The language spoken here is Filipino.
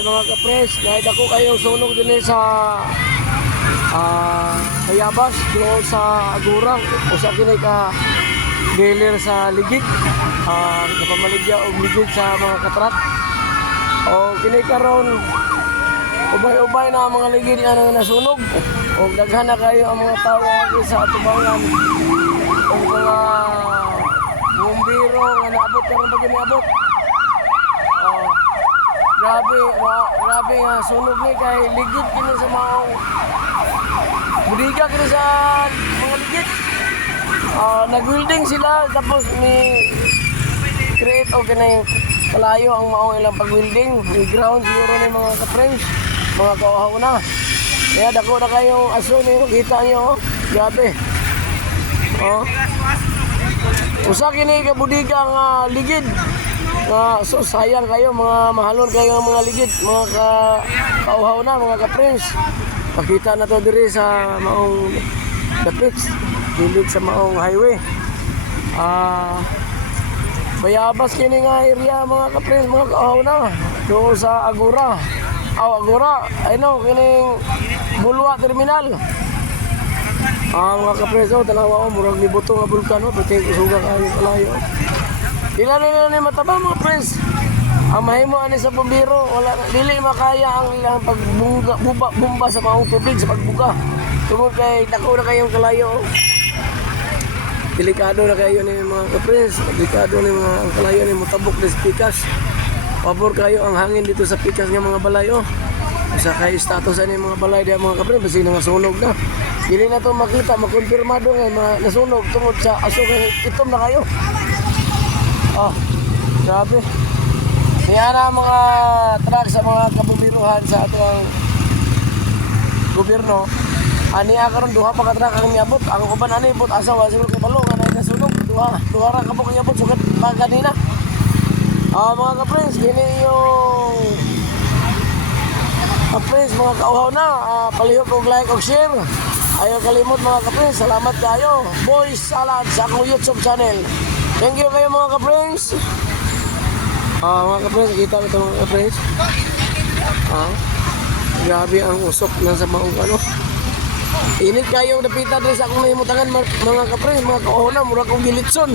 Ay mga kapres, naidako kayong sunog din sa Bayabas, doon sa Agurang, usa kini ka dealer sa ligid, napamaligya og ligid sa mga katrak. O kini karon ubay-ubay na ang mga ligid nga nasunog. O daghan na kayo ang mga tawo sa atubangan. O mga bumbiro nga naabot karon bagay niabot. Grabe nga sunog ni kay ligid kini sa maong budiga kini sa mga ligid. Nag-welding sila tapos ni create o kanay kalayo ang maong ilang pag-welding. May ground siguro ni mga ka-friends, mga kauhaw na. Kaya dako na kayong aso ni makita niyo, grabe. Usa kini ka budiga nga ligid. So sayang kayo, mga mahalon kayo ng mga ligid, mga kauhaw na, mga ka-friends. Pakita na to diri sa maong dapits, dilid sa maong highway. Bayabas kini nga area mga ka-friends, mga kauhaw na. Doon sa Agura. Agura, kining Bulwa Terminal. Mga ka-friends, tanawa ko, murag ni buto nga bulkan, pati suga kayo kalayo. Dila ni mataba mga friends. Ang mahimo ani sa bumbiro, wala dili makaya ang ilang pagbumba sa maong tubig sa pagbuga. Tungod kay dako na kayong kalayo. Delikado na kayo ni mga friends, delikado ni mga kalayo ni motabok des pikas. Pabor kayo ang hangin dito sa pikas nga mga balay Sa kay status ani mga balay dia mga friends basi nga sunog na. Dili na to makita, makonfirmado nga nasunog tungod sa aso itom na kayo. Grabe. Kaya na mga truck sa mga kabubiruhan sa atong gobyerno. Ani karon duha pa ka truck ang niabot. Ang uban ani bot asawa siguro kay balo nga nasunog. Duha ra ka po niabot sugad pa kanina. Mga ka-friends, kini yung ka-friends, mga kauhaw na. Palihog og like og share. Ayaw kalimot mga ka-friends. Salamat kayo. Boys Salad sa akong YouTube channel. Thank you kayo mga ka-friends. Mga ka-friends, kita na ito mga ka-friends. Grabe ang usok na sa maong Init kayong napitan rin sa akong nahimutangan mga ka-friends, mga kauhaw na, mura kong gilitson.